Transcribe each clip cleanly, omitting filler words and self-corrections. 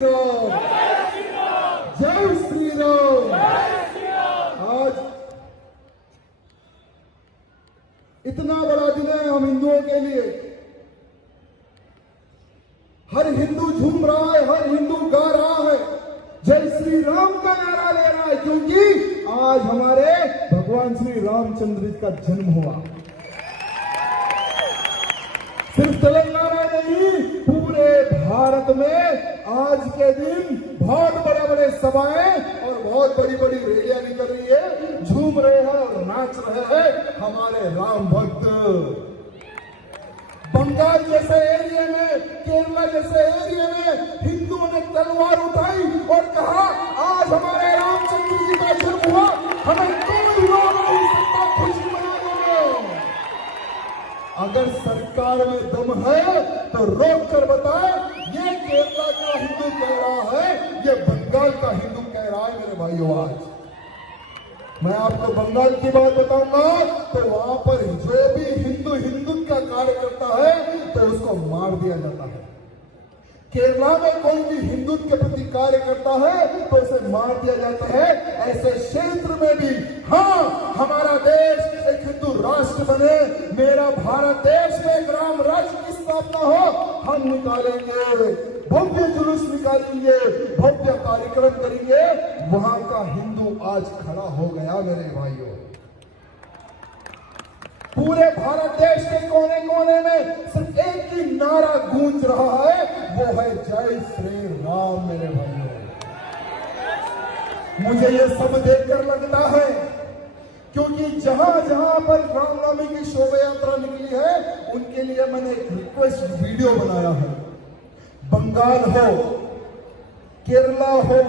राम, जय श्री राम। आज इतना बड़ा दिन है हम हिंदुओं के लिए। हर हिंदू झूम रहा है, हर हिंदू गा रहा है, जय श्री राम का नारा ले रहा है, क्योंकि आज हमारे भगवान श्री रामचंद्र जी का जन्म हुआ। सिर्फ तेलंगाना नहीं, पूरे भारत में आज के दिन बहुत बड़े बड़े सभाएं और बहुत बड़ी बड़ी रैलियां निकल रही है, झूम रहे हैं और नाच रहे हैं हमारे राम भक्त। बंगाल जैसे एरिया में, केरला जैसे एरिया में हिंदुओं ने तलवार उठाई और कहा आज हमारे रामचंद्र जी का जन्म हुआ, हमें कोई रोक नहीं सकता, खुशी मना देंगे। अगर सरकार में दम है तो रोक कर बताए, ये केरला का हिंदू कह रहा है, ये बंगाल का हिंदू कह रहा है। मेरे भाइयों, आज मैं आपको बंगाल की बात बताऊंगा तो वहां पर जो भी हिंदुत्व का कार्य करता है तो उसको मार दिया जाता है। केरला में कोई भी हिंदुत्व के प्रति कार्य करता है तो उसे मार दिया जाता है। ऐसे क्षेत्र में भी हाँ, हमारा देश एक हिंदू राष्ट्र बने, मेरा भारत देश में एक राम राज्य की स्थापना हो, हम निकालेंगे, भव्य जुलूस निकालेंगे, भव्य कार्यक्रम करेंगे। वहां का हिंदू आज खड़ा हो गया। मेरे भाइयों, पूरे भारत देश के कोने कोने में सिर्फ एक ही नारा गूंज रहा है, वो है जय श्री राम। मेरे भाइयों, मुझे ये सब देखकर लगता है, क्योंकि जहां जहां पर रामनवमी की शोभा यात्रा निकली है उनके लिए मैंने एक रिक्वेस्ट वीडियो बनाया है। बंगाल हो, केरला हो,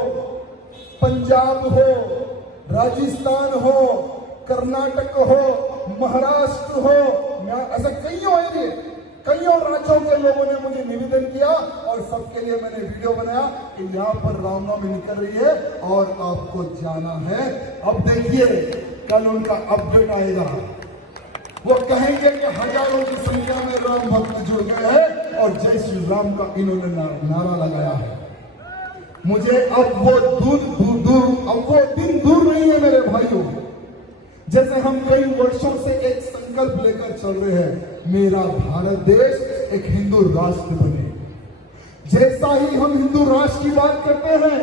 पंजाब हो, राजस्थान हो, कर्नाटक हो, महाराष्ट्र हो, ऐसा कईयों राज्यों के लोगों ने मुझे निवेदन किया और सबके लिए मैंने वीडियो बनाया कि यहाँ पर रामनवमी निकल रही है और आपको जाना है। अब देखिए, कल उनका अपडेट आएगा, वो कहेंगे कि हजारों की संख्या में राम भक्त जुड़ गए हैं और जय श्री राम का इन्होंने नारा लगाया है। मुझे अब वो दिन दूर नहीं है। मेरे भाइयों, जैसे हम कई वर्षों से एक संकल्प लेकर चल रहे हैं, मेरा भारत देश एक हिंदू राष्ट्र बने। जैसा ही हम हिंदू राष्ट्र की बात करते हैं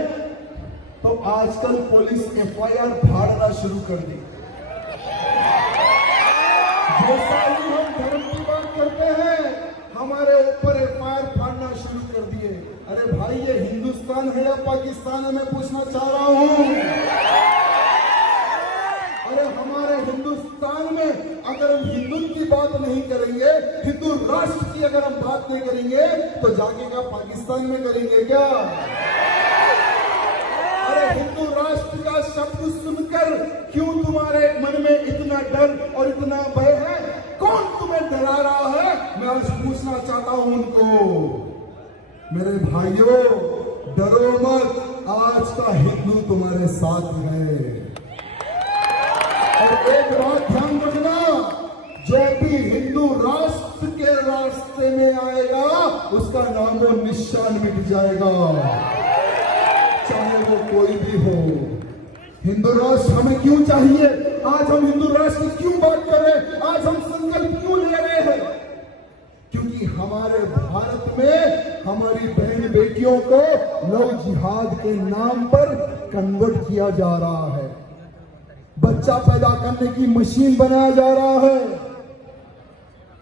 तो आजकल पुलिस FIR फाड़ना शुरू कर दी। जैसा ही हम धर्म की बात करते हैं, हमारे ऊपर FIR फाड़ना शुरू कर दिए। अरे भाई, ये हिंदुस्तान है या पाकिस्तान है, मैं पूछना चाह रहा हूं। अरे हमारे हिंदुस्तान में अगर हम हिंदुत्व की बात नहीं करेंगे, हिंदू राष्ट्र की अगर हम बात नहीं करेंगे तो जाके का पाकिस्तान में करेंगे क्या? अरे हिंदू राष्ट्र का शब्द सुनकर क्यों तुम्हारे मन में इतना डर और इतना भय है? कौन तुम्हें डरा रहा है? मैं आज पूछना चाहता हूं उनको। मेरे भाइयों, डरो मत, आज का हिंदू तुम्हारे साथ है। और एक बात ध्यान रखना, जो भी हिंदू राष्ट्र के रास्ते में आएगा उसका नामो निशान मिट जाएगा, चाहे वो कोई भी हो। हिंदू राष्ट्र हमें क्यों चाहिए? आज हम हिंदू राष्ट्र की क्यों बात कर रहे हैं? आज हम संकल्प क्यों ले रहे हैं? क्योंकि हमारे भारत में हमारी बहन बेटियों को लव जिहाद के नाम पर कन्वर्ट किया जा रहा है, बच्चा पैदा करने की मशीन बनाया जा रहा है।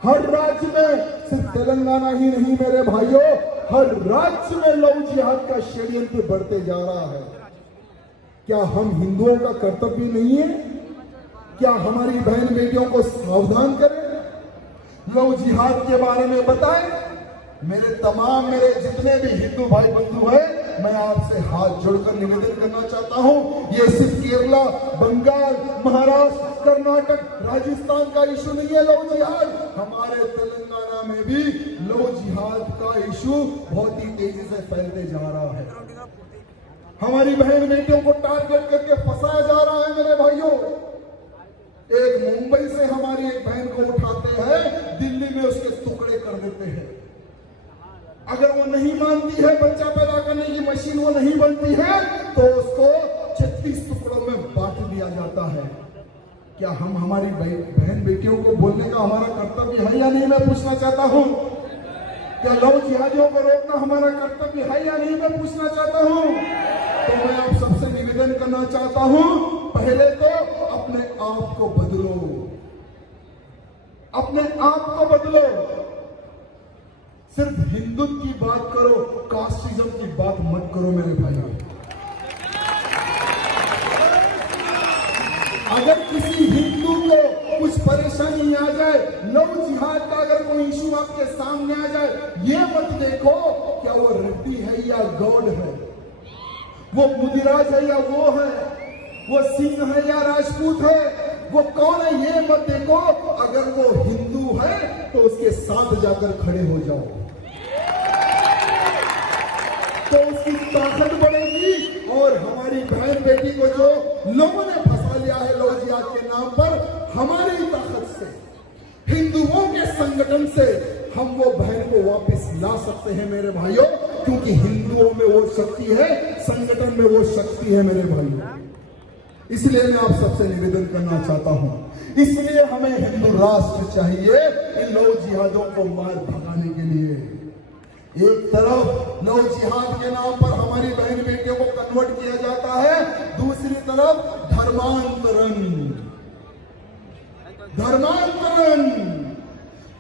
हर राज्य में, सिर्फ तेलंगाना ही नहीं मेरे भाइयों, हर राज्य में लव जिहाद का षड्यंत्र बढ़ते जा रहा है। क्या हम हिंदुओं का कर्तव्य नहीं है? क्या हमारी बहन बेटियों को सावधान करें, लव जिहाद के बारे में बताएं? मेरे जितने भी हिंदू भाई बंधु हैं, मैं आपसे हाथ जोड़कर निवेदन करना चाहता हूं, ये सिर्फ केरला, बंगाल, महाराष्ट्र, कर्नाटक, राजस्थान का इशू नहीं है लव जिहाद। हमारे तेलंगाना में भी लव जिहाद का इशू बहुत ही तेजी से फैलते जा रहा है। हमारी बहन बेटियों को टारगेट करके फंसाया जा रहा है। मेरे भाइयों, एक मुंबई से हमारी एक बहन को उठाते हैं, दिल्ली में उसके टुकड़े कर देते हैं। अगर वो नहीं मानती है, बच्चा पैदा करने की मशीन वो नहीं बनती है, तो उसको 36 टुकड़ों में बांट दिया जाता है। क्या हम हमारी बहन बेटियों को बोलने का हमारा कर्तव्य है या नहीं, मैं पूछना चाहता हूं। क्या लव जिहादियों को रोकना हमारा कर्तव्य है या नहीं, मैं पूछना चाहता हूं। तो मैं आप सबसे निवेदन करना चाहता हूं, पहले तो अपने आप को बदलो, अपने आप को बदलो। सिर्फ हिंदुत्व की बात करो, कास्टिज्म की बात मत करो मेरे भाइयों। अगर किसी हिंदू को कुछ परेशानी आ जाए, लव जिहाद का अगर कोई इशू आपके सामने आ जाए, ये मत देखो क्या वो रेड्डी है या गौड़ है, वो मुदिराज है या वो है, वो सिंह है या राजपूत है, वो कौन है ये मत देखो। अगर वो हिंदू है तो उसके साथ जाकर खड़े हो जाओ, तो उसकी ताकत बढ़ेगी। और हमारी बहन बेटी को जो लोगों ने फंसा लिया है लव जिहाद के नाम पर, हमारी ताकत से, हिंदुओं के संगठन से हम वो बहन को वापस ला सकते हैं मेरे भाइयों, क्योंकि हिंदुओं में वो शक्ति है, संगठन में वो शक्ति है मेरे भाइयों। इसलिए मैं आप सबसे निवेदन करना चाहता हूं, इसलिए हमें हिंदू राष्ट्र चाहिए इन लव जिहादों को मार भगाने के लिए। एक तरफ लव जिहाद के नाम पर हमारी बहन बेटियों को कन्वर्ट किया जाता है, दूसरी तरफ धर्मांतरण, धर्मांतरण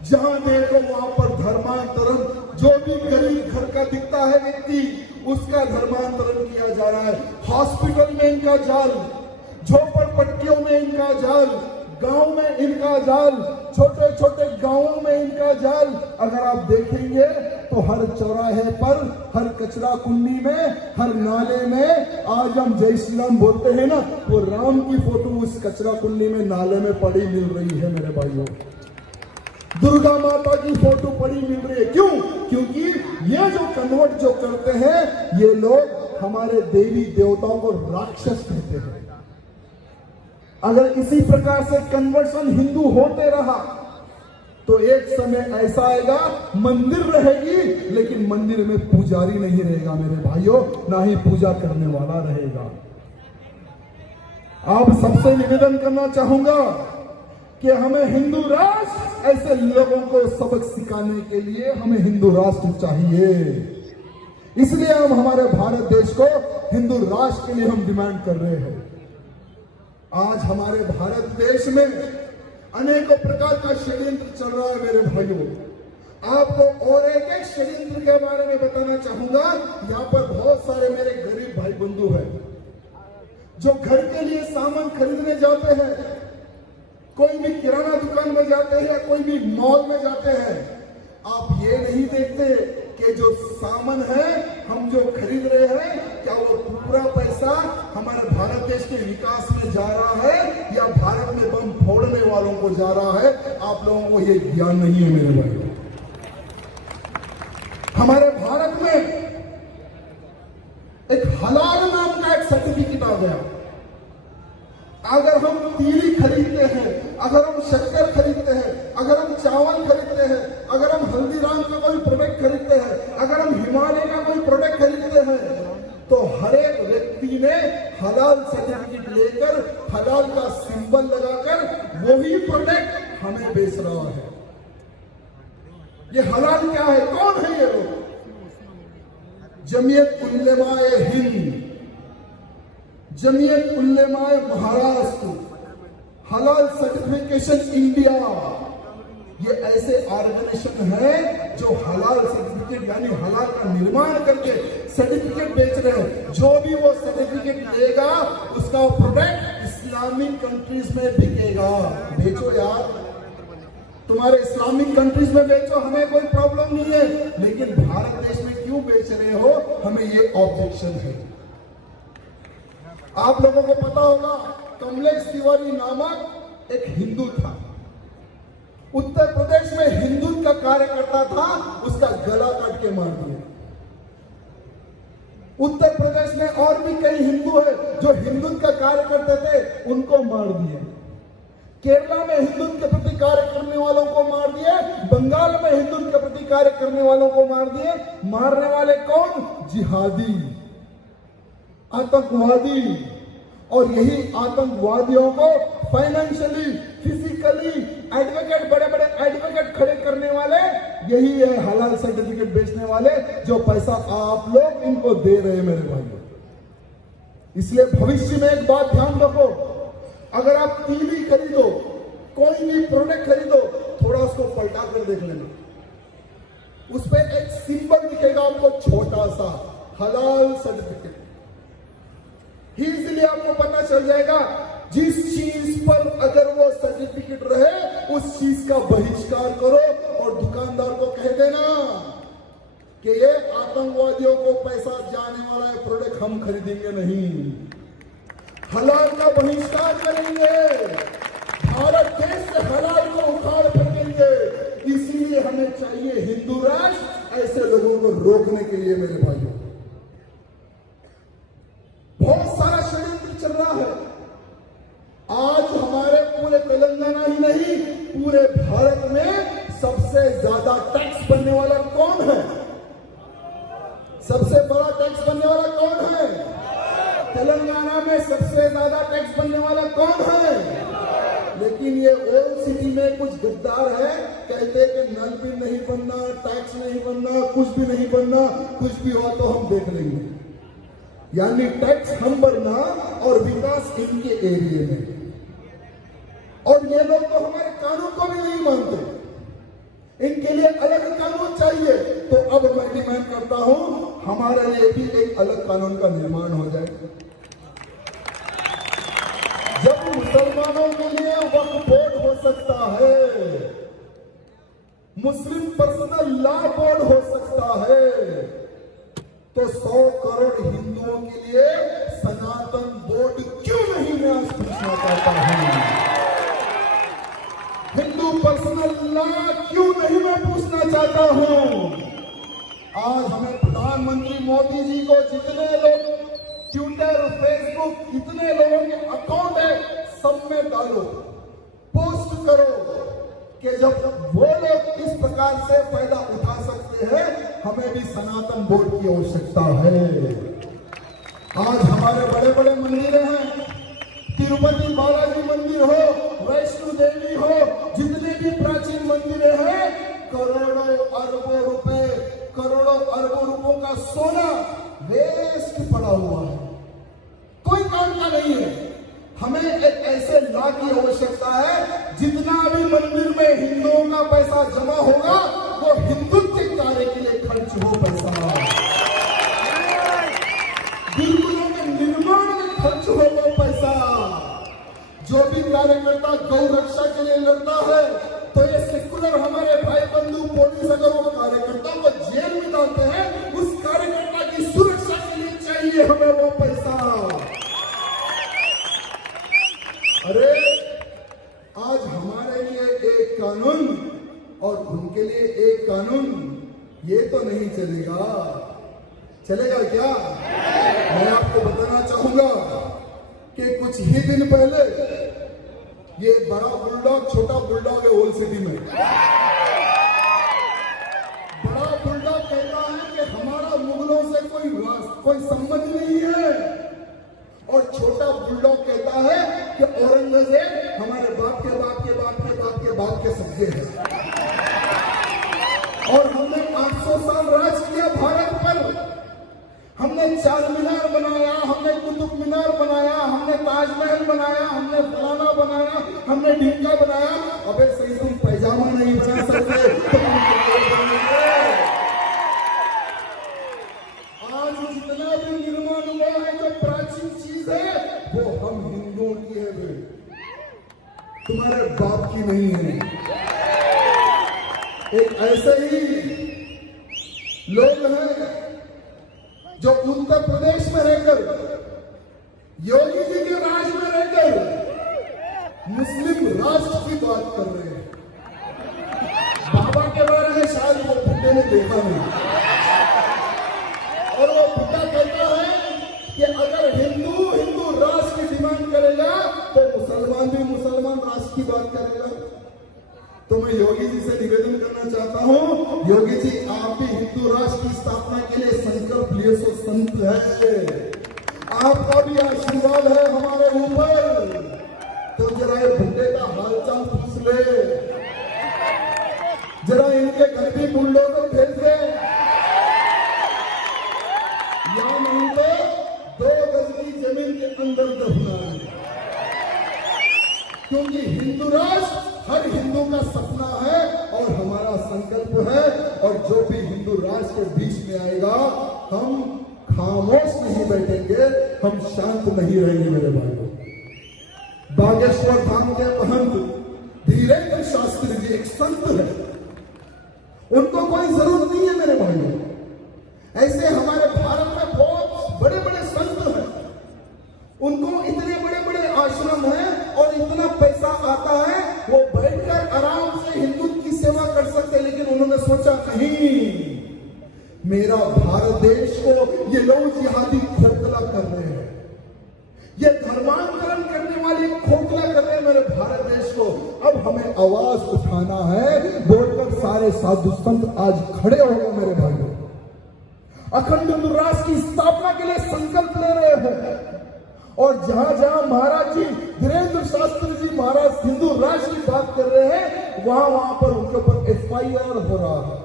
जहां देखो वहां पर धर्मांतरण। जो भी गरीब घर का दिखता है व्यक्ति, उसका धर्मांतरण किया जा रहा है। हॉस्पिटल में इनका जाल, झोपड़पट्टियों में इनका जाल, गांव में इनका जाल, छोटे छोटे गांवों में इनका जाल। अगर आप देखेंगे तो हर चौराहे पर, हर कचरा कुंडी में, हर नाले में, आज हम जय श्री राम बोलते हैं ना, वो राम की फोटो उस कचरा कुंडी में, नाले में पड़ी मिल रही है मेरे भाइयों। दुर्गा माता की फोटो पड़ी मिल रही है। क्यों? क्योंकि ये जो कन्वर्ट जो करते हैं, ये लोग हमारे देवी देवताओं को राक्षस कहते हैं। अगर इसी प्रकार से कन्वर्शन हिंदू होते रहा तो एक समय ऐसा आएगा, मंदिर रहेगी लेकिन मंदिर में पुजारी नहीं रहेगा मेरे भाइयों, ना ही पूजा करने वाला रहेगा। आप सबसे निवेदन करना चाहूंगा कि हमें हिंदू राष्ट्र, ऐसे लोगों को सबक सिखाने के लिए हमें हिंदू राष्ट्र चाहिए। इसलिए हम हमारे भारत देश को हिंदू राष्ट्र के लिए हम डिमांड कर रहे हैं। आज हमारे भारत देश में अनेकों प्रकार का षड्यंत्र चल रहा है मेरे भाइयों। आपको और एक एक षड्यंत्र के बारे में बताना चाहूंगा। यहाँ पर बहुत सारे मेरे गरीब भाई बंधु हैं जो घर के लिए सामान खरीदने जाते हैं, कोई भी किराना दुकान में जाते हैं या कोई भी मॉल में जाते हैं। आप ये नहीं देखते कि जो सामान है हम जो खरीद रहे हैं, क्या वो पूरा पैसा हमारे भारत देश के विकास में जा रहा है या भारत में बम फोड़ने वालों को जा रहा है। आप लोगों को ये ज्ञान नहीं है मेरे भाई। हमारे भारत में एक हलाल नाम का एक सर्टिफिकेट आ गया। अगर हम तीली खरीदते हैं, अगर हम शक्कर खरीदते हैं, अगर हम चावल खरीदते हैं, अगर हम हल्दीराम का कोई प्रोडक्ट खरीदते हैं, अगर हम हिमालय का कोई प्रोडक्ट खरीदते हैं, तो हर एक व्यक्ति ने हलाल सर्टिफिकेट लेकर, हलाल का सिंबल लगाकर वही प्रोडक्ट हमें बेच रहा है। ये हलाल क्या है? कौन है ये लोग? जमीयत उलमाए हिंद, जमीयत उलमाए महाराष्ट्र, हलाल सर्टिफिकेशन इंडिया, ये ऐसे ऑर्गेनाइजेशन है जो हलाल सर्टिफिकेट यानी हलाल का निर्माण करके सर्टिफिकेट बेच रहे हैं। जो भी वो सर्टिफिकेट लेगा उसका प्रोडक्ट इस्लामिक कंट्रीज में बिकेगा। बेचो यार, तुम्हारे इस्लामिक कंट्रीज में बेचो, हमें कोई प्रॉब्लम नहीं है, लेकिन भारत देश में क्यों बेच रहे हो, हमें ये ऑब्जेक्शन है। आप लोगों को पता होगा कमलेश तिवारी नामक एक हिंदू था, उत्तर प्रदेश में हिंदुत्व का कार्यकर्ता था, उसका गला काट के मार दिया। उत्तर प्रदेश में और भी कई हिंदू है जो हिंदुत्व का कार्य करते थे, उनको मार दिया। केरला में हिंदुत्व के प्रति कार्य करने वालों को मार दिए, बंगाल में हिंदुत्व के प्रति कार्य करने वालों को मार दिए। मारने वाले कौन? जिहादी, आतंकवादी। और यही आतंकवादियों को फाइनेंशियली, फिजिकली एडवोकेट, बड़े बड़े एडवोकेट खड़े करने वाले यही है, हलाल सर्टिफिकेट बेचने वाले, जो पैसा आप लोग इनको दे रहे हैं मेरे भाइयों। इसलिए भविष्य में एक बात ध्यान रखो, अगर आप टीवी खरीदो, कोई भी प्रोडक्ट खरीदो, थोड़ा उसको पलटा कर देख लेना, उस पर एक सिंबल दिखेगा आपको छोटा सा, हलाल सर्टिफिकेट। इजीली आपको पता चल जाएगा। जिस चीज पर अगर वो सर्टिफिकेट रहे उस चीज का बहिष्कार करो और दुकानदार को कह देना कि ये आतंकवादियों को पैसा जाने वाला है प्रोडक्ट हम खरीदेंगे नहीं, हलाल का बहिष्कार करेंगे, भारत देश से हलाल को उखाड़ फेंकेंगे। इसीलिए हमें चाहिए हिंदू राष्ट्र, ऐसे लोगों को रोकने के लिए मेरे भाइयों। बहुत सारा षड्यंत्र चल रहा है। आज हमारे पूरे तेलंगाना ही नहीं, पूरे भारत में सबसे ज्यादा टैक्स बनने वाला कौन है? सबसे बड़ा टैक्स बनने वाला कौन है? तेलंगाना में सबसे ज्यादा टैक्स बनने वाला कौन है? लेकिन ये ओल्ड सिटी में कुछ गद्दार है, कहते हैं कि नल भी नहीं बनना, टैक्स नहीं बनना, कुछ भी नहीं बनना, कुछ भी हुआ तो हम देख लेंगे। यानी टैक्स हम भरना और विकास इनके एरिया में। और ये लोग तो हमारे कानून को भी नहीं मानते, इनके लिए अलग कानून चाहिए। तो अब मैं डिमांड करता हूं, हमारे लिए भी एक अलग कानून का निर्माण हो जाए। जब मुसलमानों के लिए वक्फ बोर्ड हो सकता है, मुस्लिम पर्सनल लॉ बोर्ड हो सकता है, तो 100 करोड़ हिंदुओं के लिए सनातन बोर्ड क्यों नहीं, मैं आज पूछना चाहता हूं। हिंदू पर्सनल लॉ क्यों नहीं, मैं पूछना चाहता हूं। आज हमें प्रधानमंत्री मोदी जी को जितने लोग ट्विटर, फेसबुक, इतने लोगों के अकाउंट है, सब में डालो, पोस्ट करो कि जब वो लोग इस प्रकार से फायदा उठा सकते हैं, हमें भी सनातन बोर्ड की आवश्यकता है। आज हमारे बड़े बड़े मंदिर हैं, तिरुपति बालाजी मंदिर हो, वैष्णो देवी हो, जितने भी प्राचीन मंदिर हैं, करोड़ों अरबों रुपए, करोड़ों अरबों रुपयों का सोना वेस्ट पड़ा हुआ है, कोई काम का नहीं है। हमें एक ऐसे लॉ की आवश्यकता है, जितना भी मंदिर में हिंदुओं का पैसा जमा होगा वो हिंदुत्व के कार्य के लिए खर्च हो पैसा, गुरुकुलों के निर्माण में खर्च हो वो पैसा। जो भी कार्यकर्ता गौ रक्षा के लिए लड़ता है, तो ये सेकुलर हमारे भाई बंधु पुलिस अगर वो कार्यकर्ता को जेल में डालते हैं, उस कार्यकर्ता की सुरक्षा के लिए चाहिए हमें वो पैसा। अरे आज हमारे लिए एक कानून और उनके लिए एक कानून, ये तो नहीं चलेगा। चलेगा क्या? मैं आपको बताना चाहूंगा कि कुछ ही दिन पहले ये बड़ा बुलडॉग, छोटा बुलडॉग है ओल्ड सिटी में। बड़ा बुलडॉग कहता है कि हमारा मुगलों से कोई संबंध नहीं है, और छोटा बुलडॉग कहता है कि औरंगजेब हमारे बाप के बाप के बाप के बाप के बाप के सब्जे हैं, और हमने 800 साल राज किया भारत पर। हमने चार मीनार बनाया, हमने कुतुब मीनार बनाया, हमने ताजमहल बनाया, हमने फलाना बनाया, हमने ढींगा बनाया। अबे सही तुम पैजामा नहीं बना सकते तो आज जितना भी निर्माण हुआ है, जो प्राचीन चीज है, वो हम हिंदुओं की है, तुम्हारे बाप की नहीं है। एक ऐसे ही लोग हैं जो उत्तर प्रदेश में रहकर, योगी जी के राज में रहकर मुस्लिम राष्ट्र की बात कर रहे हैं। बाबा के बारे में शायद वो बुड्ढे ने देखा नहीं, और वो बुड्ढा कहता है कि अगर हिंदू राष्ट्र की डिमांड करेगा तो मुसलमान भी मुसलमान राष्ट्र राष्ट्र की बात करेगा। तो मैं योगी जी से निवेदन करना चाहता हूं, योगी जी आप भी हिंदू राष्ट्र की स्थापना के लिए संकल्प लिए सो संत है, आपका भी आशीर्वाद है हमारे ऊपर। तो जरा ये भुट्टे का हालचाल पूछ ले, जरा इनके घर भी बुलडोजर भेज दे, या नहीं तो 2 गज की जमीन के अंदर दफना दे। क्योंकि हिंदू राष्ट्र हर हिंदू का सपना है और हमारा संकल्प है, और जो भी हिंदू राष्ट्र के बीच में आएगा हम खामोश नहीं बैठेंगे, हम शांत नहीं रहेंगे मेरे भाइयों। बागेश्वर धाम के महंत धीरेन्द्र शास्त्री जी एक संत है, उनको कोई जरूरत नहीं है मेरे भाइयों। ऐसे हमारे भारत में बहुत बड़े बड़े संत हैं, उनको इतने बड़े बड़े आश्रम हैं और इतना पैसा आता है, वो बैठकर आराम से हिंदुत्व की सेवा कर सकते, लेकिन उन्होंने सोचा नहीं, मेरा भारत देश को ये लोग जिहादी खोखला कर रहे हैं, ये धर्मांतरण करने वाले खोखला कर रहे हैं मेरे भारत देश को। अब हमें आवाज उठाना है, बोलकर सारे साधु संत आज खड़े हो गए मेरे भाइयों, अखंड हिंदू राष्ट्र की स्थापना के लिए संकल्प ले रहे हैं। और जहां जहां महाराज जी धीरेन्द्र शास्त्री जी महाराज हिंदू राष्ट्र की बात कर रहे हैं, वहां वहां पर उनके ऊपर FIR हो रहा है।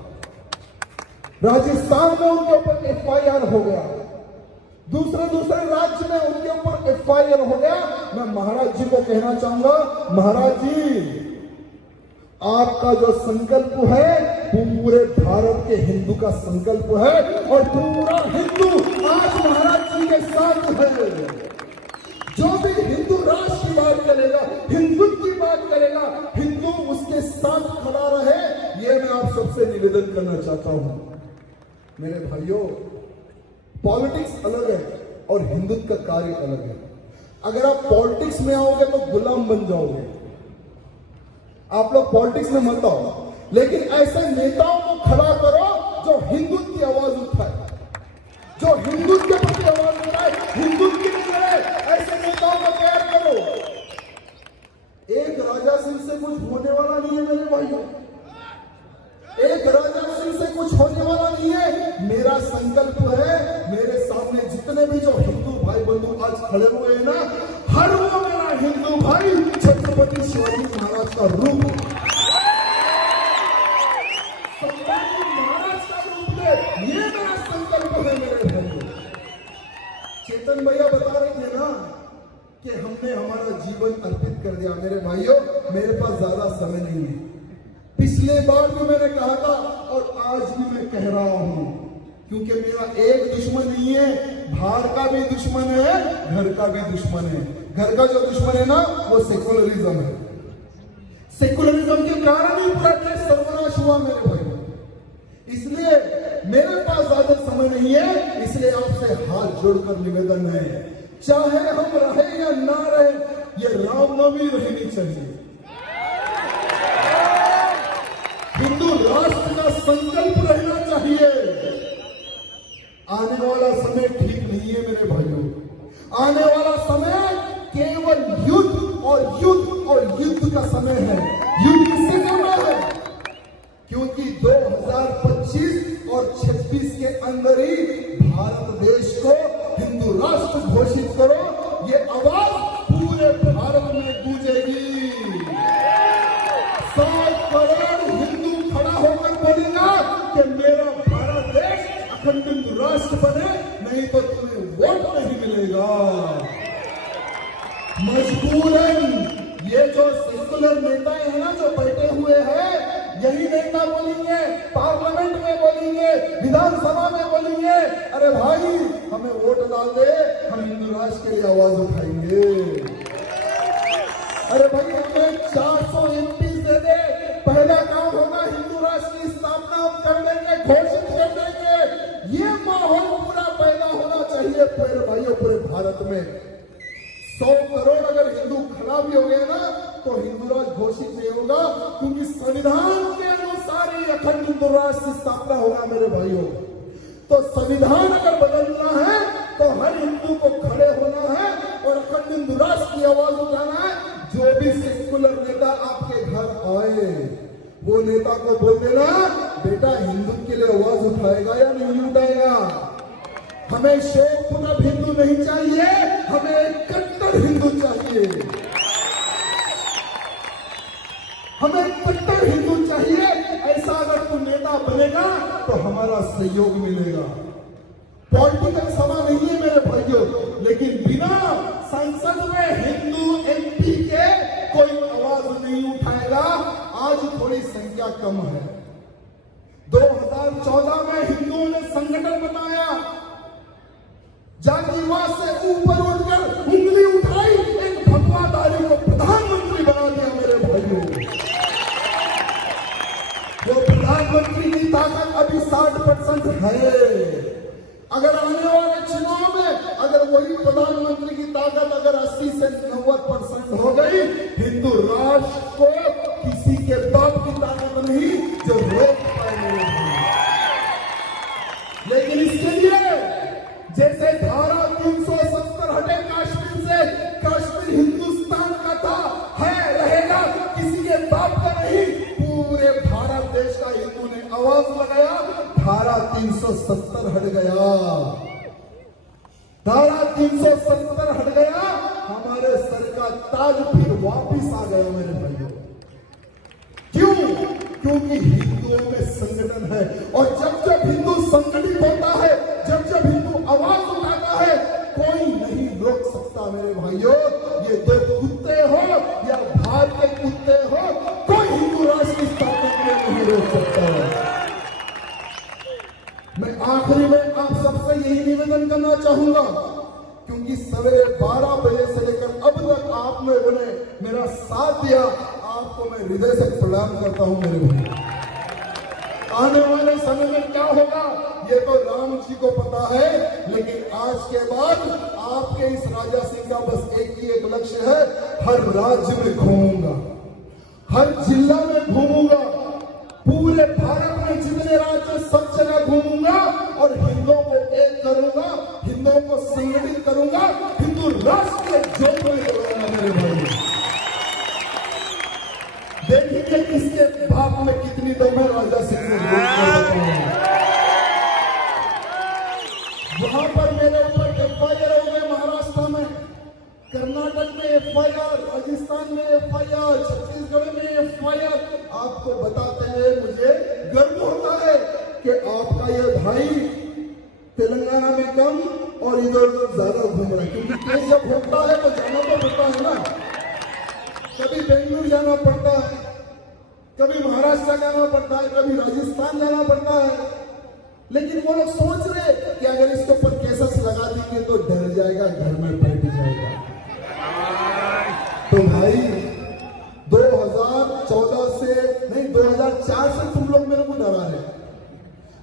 राजस्थान में उनके ऊपर FIR हो गया, दूसरे राज्य में उनके ऊपर FIR हो गया। मैं महाराज जी को कहना चाहूंगा, महाराज जी आपका जो संकल्प है पूरे भारत के हिंदू का संकल्प है, और पूरा हिंदू आज महाराज जी के साथ है। जो भी हिंदू राष्ट्र की बात करेगा, हिंदुत्व की बात करेगा, हिंदू उसके साथ खड़ा रहे, ये मैं आप सबसे निवेदन करना चाहता हूं मेरे भाइयों। पॉलिटिक्स अलग है और हिंदुत्व का कार्य अलग है। अगर आप पॉलिटिक्स में आओगे तो गुलाम बन जाओगे, आप लोग पॉलिटिक्स में मत आओ, लेकिन ऐसे नेताओं को खड़ा करो जो हिंदुत्व की आवाज उठाए, जो हिंदुत्व के प्रति आवाज उठाए, हिंदुत्व की नहीं करे, ऐसे नेताओं को तैयार करो। एक राजा सिंह से कुछ होने वाला नहीं है मेरे भाइयों, एक राजा सिंह से कुछ होने वाला नहीं है। मेरा संकल्प है, मेरे सामने जितने भी जो हिंदू भाई बंधु आज खड़े हुए हैं ना, हर वो मेरा हिंदू भाई छत्रपति शिवाजी महाराज का रूप, संभाजी महाराज का रूप है, ये मेरा संकल्प है मेरे भाइयों। चेतन भैया बता रहे थे ना कि हमने हमारा जीवन अर्पित कर दिया। मेरे भाइयों मेरे पास ज्यादा समय नहीं है, पिछले बार भी मैंने कहा था और आज भी मैं कह रहा हूं, क्योंकि मेरा एक दुश्मन नहीं है, बाहर का भी दुश्मन है, घर का भी दुश्मन है। घर का जो दुश्मन है ना वो सेकुलरिज्म है, सेकुलरिज्म के कारण ही पूरा देश सर्वनाश हुआ मेरे भाई। इसलिए मेरे पास ज्यादा समय नहीं है, इसलिए आपसे हाथ जोड़कर निवेदन है, चाहे हम रहे या ना रहे, ये रामनवमी रहनी चाहिए। हिंदू राष्ट्र का संकल्प रहना चाहिए। आने वाला समय ठीक नहीं है मेरे भाइयों, आने वाला समय केवल युद्ध और युद्ध का समय है। युद्ध किससे करना है? क्योंकि 2025 और 26 के अंदर ही भारत देश को हिंदू राष्ट्र घोषित करो, ये आवाज पूरे भारत में गूंजेगी। 100 करोड़ हिंदू खड़ा होकर बोलेगा कि मेरा भारत देश अखंड हिंदू राष्ट्र बने, नहीं तो तुम्हें वोट नहीं मिलेगा। मजबूरन ये जो सेकुलर नेता है ना, जो बैठे हुए हैं, यही नेता बोलेंगे, पार्लियामेंट में बोलेंगे, विधानसभा में बोलेंगे, अरे भाई हमें वोट डाल दे, हम हिंदू राष्ट्र के लिए आवाज उठाएंगे। अरे भाई हमें 400 MP दे दे, पहला काम होगा हिंदू राष्ट्र की स्थापना हम कर देंगे, घोषित कर देंगे। ये माहौल पूरा पैदा होना चाहिए मेरे भाइयों पूरे भारत में। 100 करोड़ अगर हिंदू खड़ा भी हो गए ना तो हिंदू राष्ट्र घोषित नहीं होगा, क्योंकि संविधान के अनुसार ही अखंड हिंदू राष्ट्र की स्थापना होगा मेरे भाइयों। तो संविधान अगर बदलना है तो हर हिंदू को खड़े होना है और अखंड हिंदू राष्ट्र की आवाज उठाना है। जो भी सेकुलर नेता आपके घर आए, वो नेता को बोल देना, बेटा हिंदू के लिए आवाज उठाएगा या नहीं उठाएगा? हमें शौक पूरा हिंदू नहीं चाहिए, हमें एक कट्टर हिंदू चाहिए। हमें कट्टर हिंदू चाहिए। ऐसा अगर तू नेता बनेगा तो हमारा सहयोग मिलेगा। पॉलिटिकल सभा नहीं है मेरे भाइयों, लेकिन बिना संसद में हिंदू एमपी के कोई आवाज नहीं उठाएगा। आज थोड़ी संख्या कम है। 2014 में हिंदुओं ने संगठन बनाया, जातिवाद से ऊपर उठकर उंगली उठाई, एक भगवादारी को प्रधानमंत्री बना दिया मेरे भाइयों। वो प्रधानमंत्री की ताकत अभी 60% है। अगर आने वाले चुनाव में अगर वही प्रधानमंत्री की ताकत अगर 80 से 90% हो गई, हिंदू राष्ट्र को किसी के बाप की ताकत नहीं जो रोक पाएंगे। लेकिन इसके लिए जैसे धारा 370 हटे कश्मीर से, कश्मीर हिंदुस्तान का था, है, रहेगा, किसी के बाप का नहीं, पूरे भारत देश का हिंदू ने आवाज लगाया, धारा 370 हट गया। धारा 370 हट गया, हमारे सर का ताज फिर वापिस आ गया मेरे भाइयों। क्यों? क्योंकि हिंदुओं में संगठन है, और जब जब हिंदू संगठित होता है, जब जब हिंदू आवाज उठाता है, कोई नहीं रोक सकता मेरे भाइयों। ये दो कुत्ते हो या भारत के कुत्ते हो, कोई हिंदू राष्ट्र की स्थापना के लिए नहीं रोक सकता है। मैं आखिरी में आप सबसे यही निवेदन करना चाहूंगा, क्योंकि सवेरे 12 बजे से लेकर अब तक आपने मेरा साथ दिया, आपको मैं हृदय से प्रणाम करता हूं मेरे भाई। आने वाले समय में क्या होगा ये तो राम जी को पता है, लेकिन आज के बाद आपके इस राजा सिंह का बस एक लक्ष्य है, हर राज्य में घूमूंगा, हर जिला में घूमूंगा, पूरे भारत में जितने राज्य सब जगह घूमूंगा और हिंदुओं को एक करूंगा, हिंदुओं को संगठित करूंगा, हिंदू राष्ट्र के जोड़ में करूंगा मेरे भाई। देखिए किसके बाप में कितनी दम है राजा सिंह से। वहां पर मेरे ऊपर FIR हो गए, महाराष्ट्र में, कर्नाटक में FIR, राजस्थान में FIR, छत्तीसगढ़ में FIR। आपको बताते हैं मुझे गर्व होता है कि आपका ये भाई तेलंगाना में कम और इधर उधर ज्यादा घूम रहा है, क्योंकि केस जब होता है तो जाना तो पड़ता है ना। कभी बेंगलुरु जाना पड़ता है, कभी महाराष्ट्र जाना पड़ता है, कभी राजस्थान जाना पड़ता है। लेकिन वो लोग सोच रहे कि अगर इसके ऊपर केसेस लगा देंगे तो डर जाएगा, घर में बैठ जाएगा। तो भाई 2014 से नहीं, 2004 से तुम लोग मेरे को डरा रहे।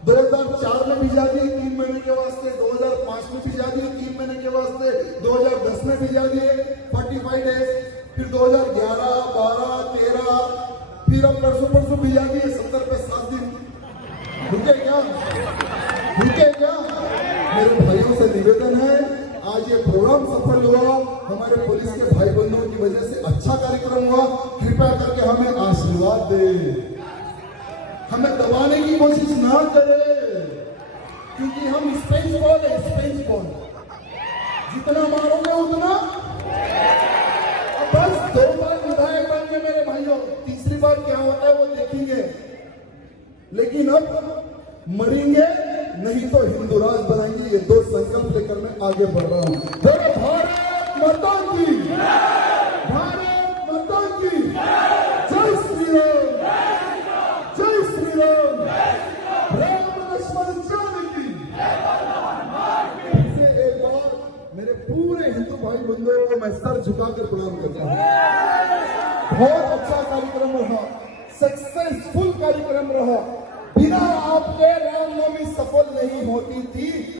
2004 में भिजा दिए 3 महीने के वास्ते, 2005 में भिजा दिए 3 महीने के वास्ते, 2010 में भिजा दिए 45 डेज, फिर 2011, 12, 13, फिर अब परसों भिजा दिए 70 पे 7 दिन। रुके क्या? मेरे भाइयों से निवेदन है, आज ये प्रोग्राम सफल हुआ, हमारे पुलिस के भाई बंधुओं की वजह से अच्छा कार्यक्रम हुआ। कृपया करके हमें आशीर्वाद दे, हमें दबाने की कोशिश ना करे, क्योंकि हम स्पेस बॉल है, स्पेस बॉल, जितना मारोगे उतना। अब बस 2 बार विधायक बन गए मेरे भाइयों, तीसरी बार क्या होता है वो देखेंगे। लेकिन अब मरेंगे नहीं तो हिंदू राज बनाएंगे, ये 2 संकल्प लेकर मैं आगे बढ़ रहा हूं। भारत माता की, भारत माता की जय श्री राम, जय श्री राम, राम लक्ष्मण जानकी। इसे एक बार मेरे पूरे हिंदू भाई बंधुओं को मैं सर झुकाकर प्रणाम करता हूं। बहुत अच्छा कार्यक्रम रहा, सक्सेसफुल कार्यक्रम रहा। बिना आपके रामनवमी सफल नहीं होती थी।